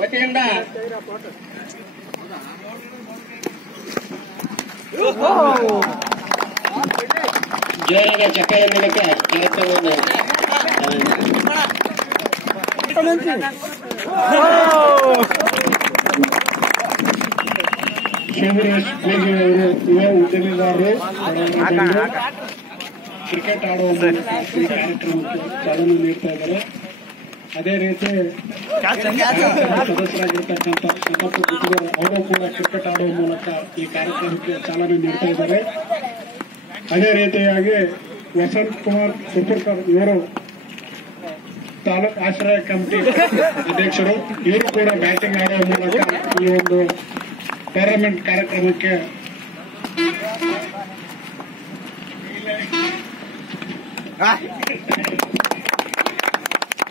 ವತಿಯಿಂದ ಜೋರಾದ ಚಪ್ಪಾಳೆ ಮೂಲಕ ಕಾರ್ಯಕ್ರಮವನ್ನು ಶಿವರಾಜ್ ಬೇಗಿ ಅವರು ಯುವ ಉದ್ಯಮಿದಾರರು ಕ್ರಿಕೆಟ್ ಆಡುವ ಮೂಲಕ ಈ ಕಾರ್ಯಕ್ರಮಕ್ಕೆ ಚಾಲನೆ ನೀಡ್ತಾ ಇದ್ದಾರೆ. ಅದೇ ರೀತಿ ಸದಸ್ಯರಾಗಿರ್ತಕ್ಕಂಥ ಶತಪ್ಪ ಗುತ್ತಿಗೆದಾರ್ ಅವರು ಕೂಡ ಕ್ರಿಕೆಟ್ ಆಡುವ ಮೂಲಕ ಈ ಕಾರ್ಯಕ್ರಮಕ್ಕೆ ಚಾಲನೆ ನೀಡ್ತಾ ಇದ್ದಾರೆ. ಅದೇ ರೀತಿಯಾಗಿ ವಸಂತ್ ಕುಮಾರ್ ಸುಪರ್ಕರ್ ಇವರು ತಾಲೂಕು ಆಶ್ರಯ ಕಮಿಟಿ ಅಧ್ಯಕ್ಷರು, ಇವರು ಕೂಡ ಬ್ಯಾಟಿಂಗ್ ಆಡುವ ಮೂಲಕ ಈ ಒಂದು ಟೂರ್ನಮೆಂಟ್ ಕಾರ್ಯಕ್ರಮಕ್ಕೆ